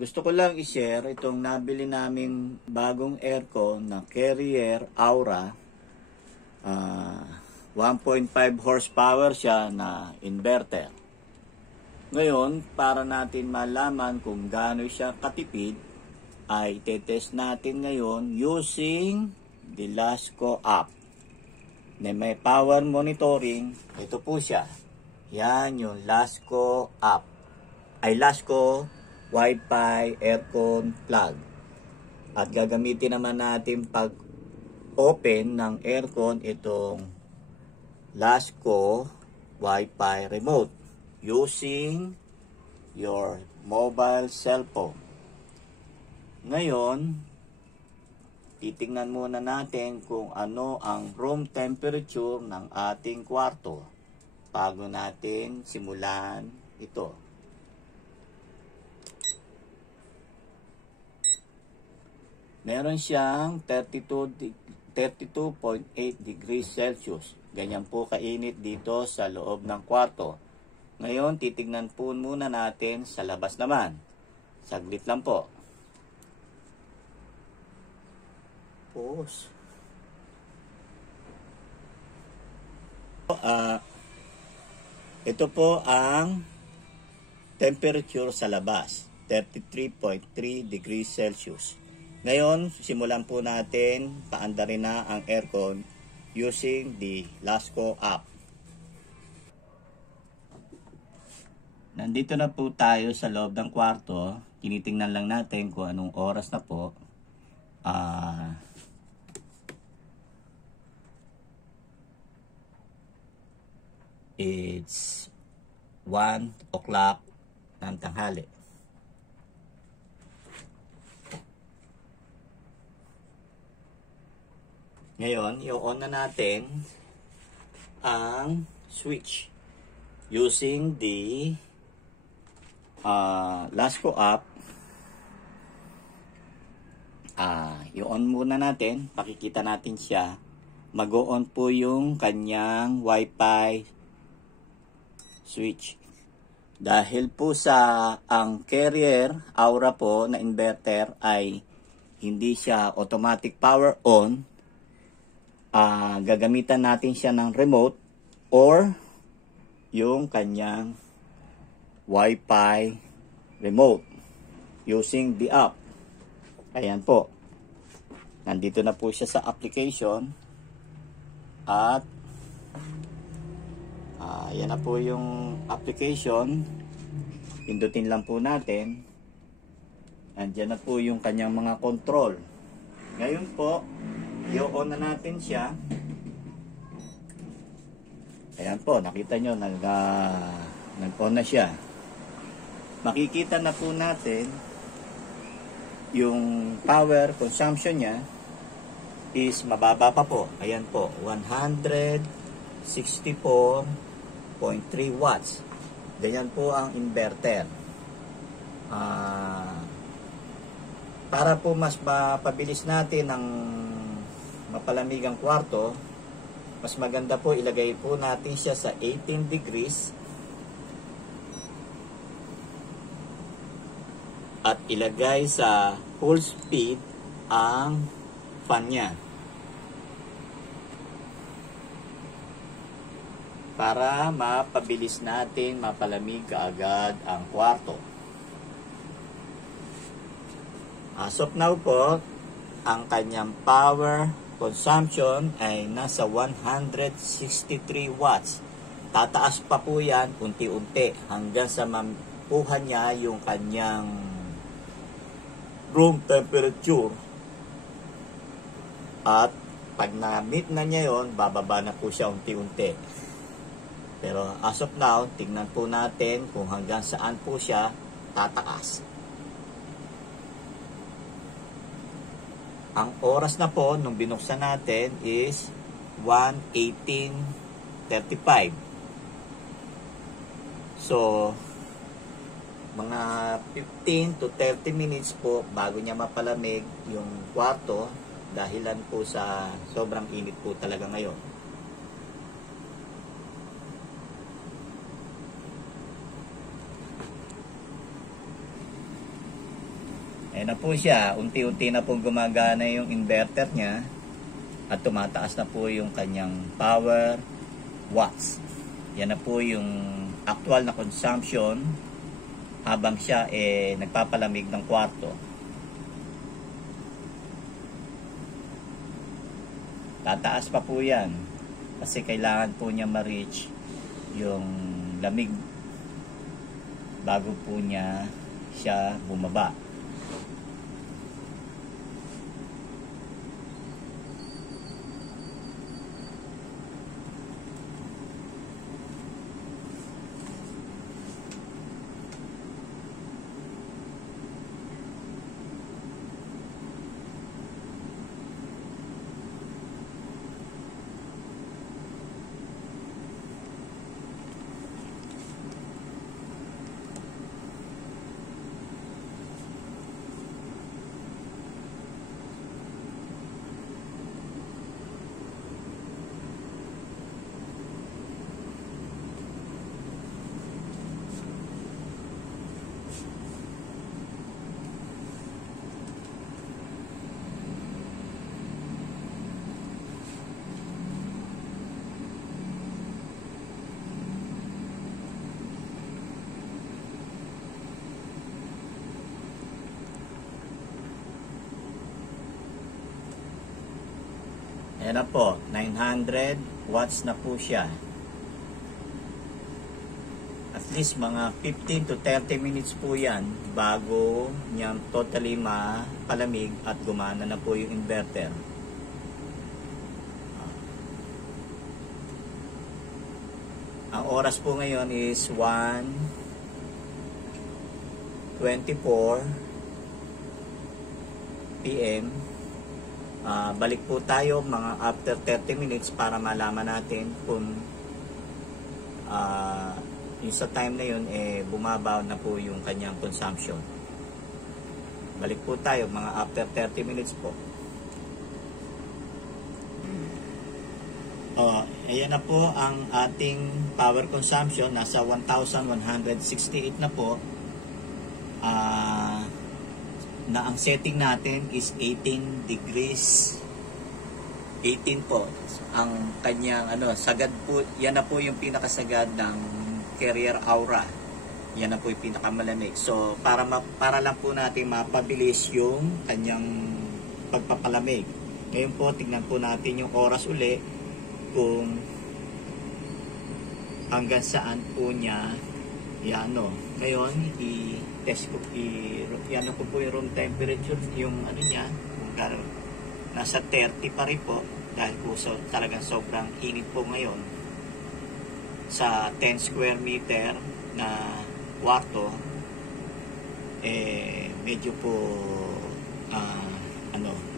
Gusto ko lang i-share itong nabili naming bagong aircon na Carrier Aura. 1.5 horsepower siya na inverter. Ngayon, para natin malaman kung gaano siya katipid, ay itetest natin ngayon using the Lasco app. Na may power monitoring. Ito po siya. Yan yung Lasco app. Ay Lasco Wi-Fi aircon plug. At gagamitin naman natin pag open ng aircon itong Lasco Wi-Fi remote using your mobile cell phone. Ngayon, titingnan muna natin kung ano ang room temperature ng ating kwarto bago natin simulan ito. Meron siyang 32.8 degrees Celsius. Ganyan po kainit dito sa loob ng kwarto. Ngayon, titignan po muna natin sa labas naman. Saglit lang po. Pause. Ito po ang temperature sa labas. 33.3 degrees Celsius. Ngayon, simulan po natin paandarin na ang aircon using the Lasco app. Nandito na po tayo sa loob ng kwarto. Tinitingnan lang natin kung anong oras na po. It's 1 o'clock ng tanghali. Ngayon, i-on na natin ang switch using the Lasco app. I-on muna natin. Pakikita natin siya. Mag-on po yung kanyang Wi-Fi switch. Dahil po sa ang Carrier Aura po na inverter ay hindi siya automatic power on, gagamitan natin siya ng remote or yung kanyang Wi-Fi remote using the app. Ayan po. Nandito na po siya sa application at yan na po yung application. Pindutin lang po natin. Andyan na po yung kanyang mga control. Ngayon po, i-on na natin siya. Ayan po, nakita nyo, nag-on na siya. Makikita na po natin yung power consumption niya is mababa pa po. Ayan po, 164.3 watts. Ganyan po ang inverter. Para po mas mapabilis natin ang mapalamig ang kwarto, mas maganda po ilagay po natin siya sa 18 degrees at ilagay sa full speed ang fan niya para mapabilis natin mapalamig kaagad ang kwarto. As of now po, ang kanyang power consumption ay nasa 163 watts. Tataas pa po yan unti-unti hanggang sa mapuha niya yung kanyang room temperature. At pag na-meet na niya yon, bababa na po siya unti-unti. Pero as of now, tingnan po natin kung hanggang saan po siya tataas. Ang oras na po nung binuksan natin is 1:18:35. So, mga 15 to 30 minutes po bago niya mapalamig yung kwarto dahilan po sa sobrang init po talaga ngayon. Ayan na po siya. Unti-unti na po gumagana yung inverter niya. At tumataas na po yung kanyang power watts. Yan na po yung actual na consumption habang siya nagpapalamig ng kwarto. Tataas pa po yan kasi kailangan po niya ma-reach yung lamig bago po niya siya bumaba. Ayan na po, 900 watts na po siya. At least mga 15 to 30 minutes po yan bago niyang totally mapalamig at gumana na po yung inverter. Ang oras po ngayon is 1:24 p.m. Balik po tayo mga after 30 minutes para malaman natin kung yung sa time na yun bumaba na po yung kanyang consumption. Balik po tayo mga after 30 minutes po. Ayan na po ang ating power consumption, nasa 1,168 na po. Na ang setting natin is 18 degrees 18 po ang kanyang sagad po. Yan na po yung pinakasagad ng Carrier Aura. Yan na po yung pinakamalamig. So para lang po natin mapabilis yung kanyang pagpapalamig. Ngayon po tignan po natin yung oras uli kung hanggang saan po niya ngayon i-test ko ko po yung room temperature, yung niya, kung nasa 30 pa rin po dahil po talagang sobrang init po ngayon sa 10 square meter na kwarto. Medyo po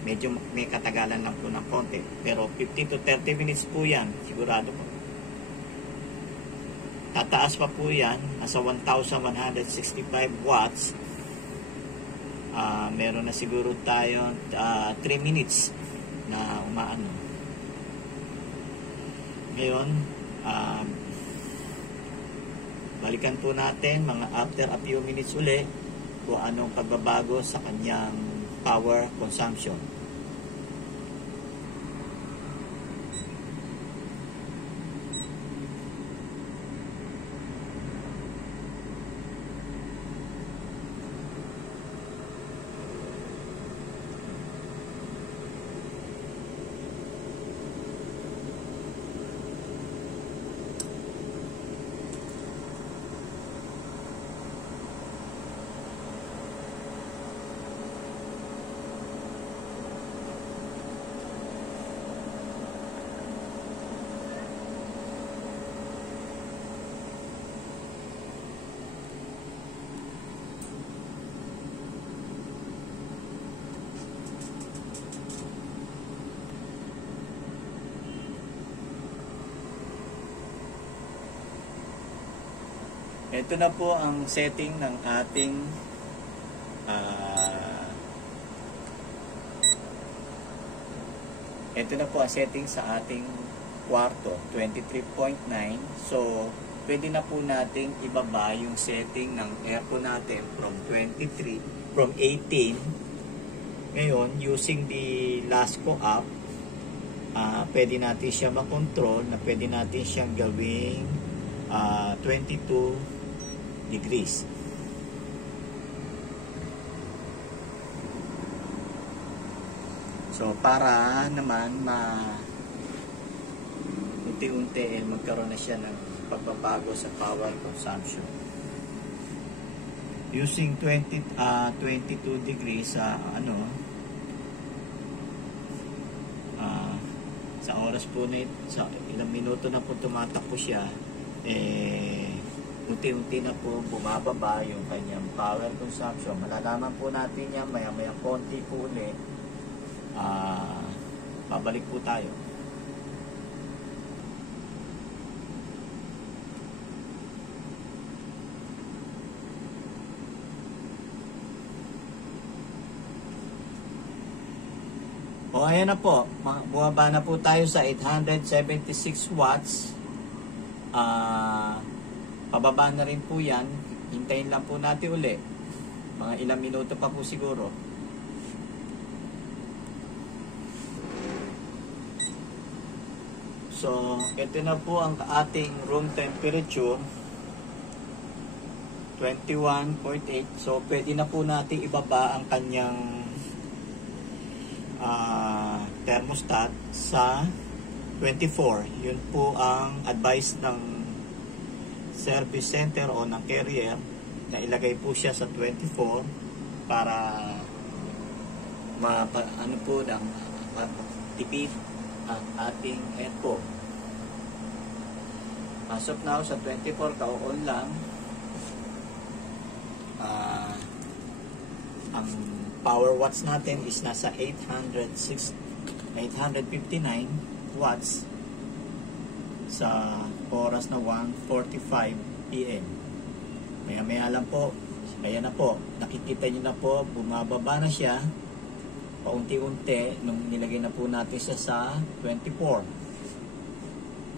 medyo may katagalan lang po ng konti, pero 15 to 30 minutes po yan sigurado po. Tataas pa po yan, nasa 1,165 watts. Meron na siguro tayo 3 minutes na umaano. Ngayon, balikan po natin mga after a few minutes uli kung anong pagbabago sa kanyang power consumption. Ito na po ang setting ng ating ito na po ang setting sa ating kwarto, 23.9. So, pwede na po natin ibaba yung setting ng aircon natin from 23 from 18. Ngayon, using the LASCO app, pwede natin siya makontrol na pwede natin siyang gawing 22 degrees. So, para naman unti-unti magkaroon na siya ng pagbabago sa power consumption. Using 22 degrees sa sa oras po na sa ilang minuto na po tumatakbo siya, unti-unti na po bumababa yung kanyang power consumption. Malalaman po natin yan maya-maya konti po ulit. Babalik po tayo. O ayan na po, bumaba na po tayo sa 876 watts. Pababa na rin po yan. Hintayin lang po natin uli. Mga ilang minuto pa po siguro. So, ito na po ang ating room temperature. 21.8. So, pwede na po natin ibaba ang kanyang thermostat sa 24. Yun po ang advice ng service center o ng carrier na ilagay po siya sa 24 para tipid ang ating aircon. As of now, sa 24 ka-on lang, ang power watts natin is nasa 859 watts sa oras na 1:45 PM. Maya-maya lang po, ayan na po, nakikita nyo na po, bumababa na siya paunti-unti nung nilagay na po natin siya sa 24.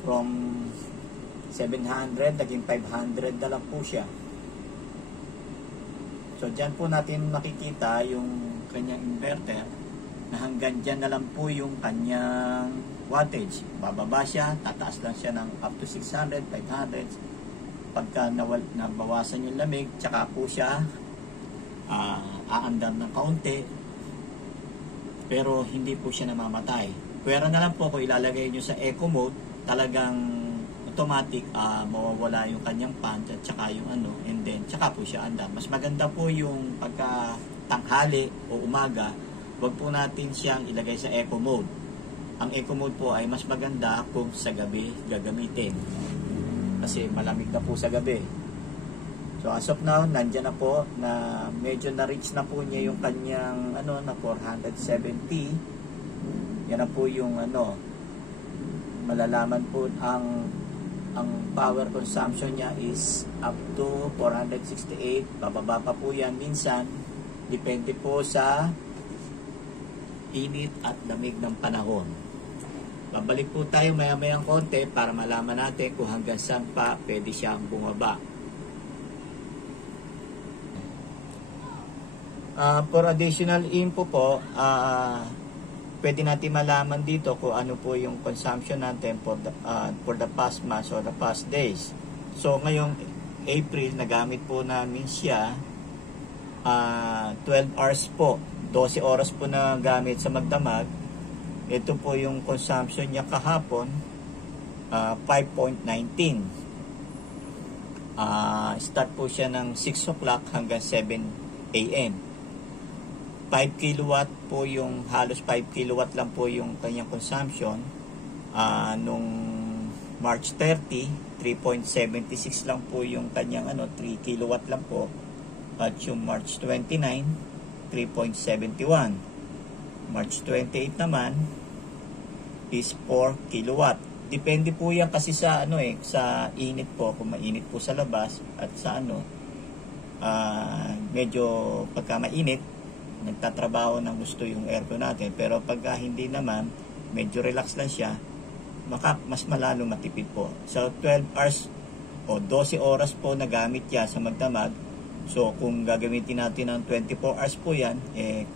From 700 naging 500 na lang po siya. So, dyan po natin makikita yung kanyang inverter na hanggang dyan na lang po yung kanyang wattage. Bababa siya, tataas lang siya ng up to 600, 500. Pagka nabawasan yung lamig, tsaka po siya aandar ng kaunti. Pero hindi po siya namamatay. Pwera na lang po kung ilalagay nyo sa eco mode, talagang automatic mawawala yung kanyang pan at saka yung and then tsaka po siya andar. Mas maganda po yung pagka tanghali o umaga, wag po natin siyang ilagay sa eco mode. Ang eco mode po ay mas maganda kung sa gabi gagamitin kasi malamig na po sa gabi. So as of now, nandyan na po na medyo na-reach na po niya yung kanyang na 470. Yan na po yung malalaman po ang power consumption niya is up to 468. Bababa pa po yan minsan. Depende po sa init at lamig ng panahon. Babalik po tayo maya-mayang konti para malaman natin kung hanggang saan pa pwede siyang bumaba. For additional info po, pwede natin malaman dito kung ano po yung consumption natin for the past months or the past days. So, ngayong April, nagamit po namin siya 12 hours po. 12 oras po na gamit sa magdamag. Ito po yung consumption niya kahapon, 5.19. Start po siya ng 6 o'clock hanggang 7 AM. 5 kilowatt po yung, halos 5 kilowatt lang po yung kanyang consumption. Nung March 30, 3.76 lang po yung kanyang 3 kilowatt lang po. At yung March 29, 3.71. March 28 naman is 4 kilowatt. Depende po yan kasi sa sa init po, kung mainit po sa labas at sa medyo pagka mainit, nagtatrabaho ng gusto yung aircon natin. Pero pagka hindi naman, medyo relax lang siya, mas malalo matipid po. So 12 hours o 12 oras po nagamit niya sa magdamag, So kung gagamitin natin ng 24 hours po yan,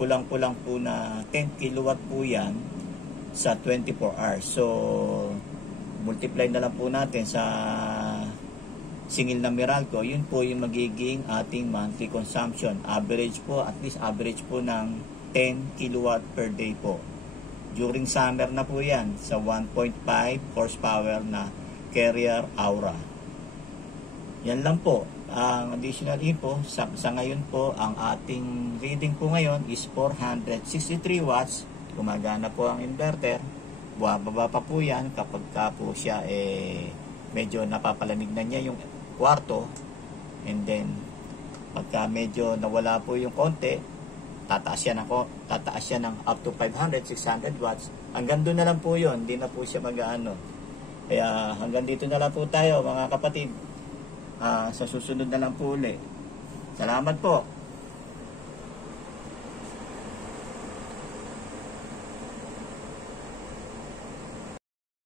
kulang-kulang po na 10 kilowatt po yan sa 24 hours. So multiply na lang po natin sa singil na Meralco, yun po yung magiging ating monthly consumption. Average po, at least average po ng 10 kilowatt per day po. During summer na po yan sa 1.5 horsepower na Carrier Aura. Yan lang po ang additional info. Sa ngayon po, ang ating reading po ngayon is 463 watts. Gumagana po ang inverter. Bumababa pa po yan kapag po siya medyo napapalamig na niya yung kwarto. And then pagka medyo nawala po yung konti, tataas siya ng up to 500, 600 watts. Hanggang doon na lang po yun. Hindi na po siya mag-ano. Kaya hanggang dito na lang po tayo mga kapatid. Sa susunod na lang po ulit. Salamat po.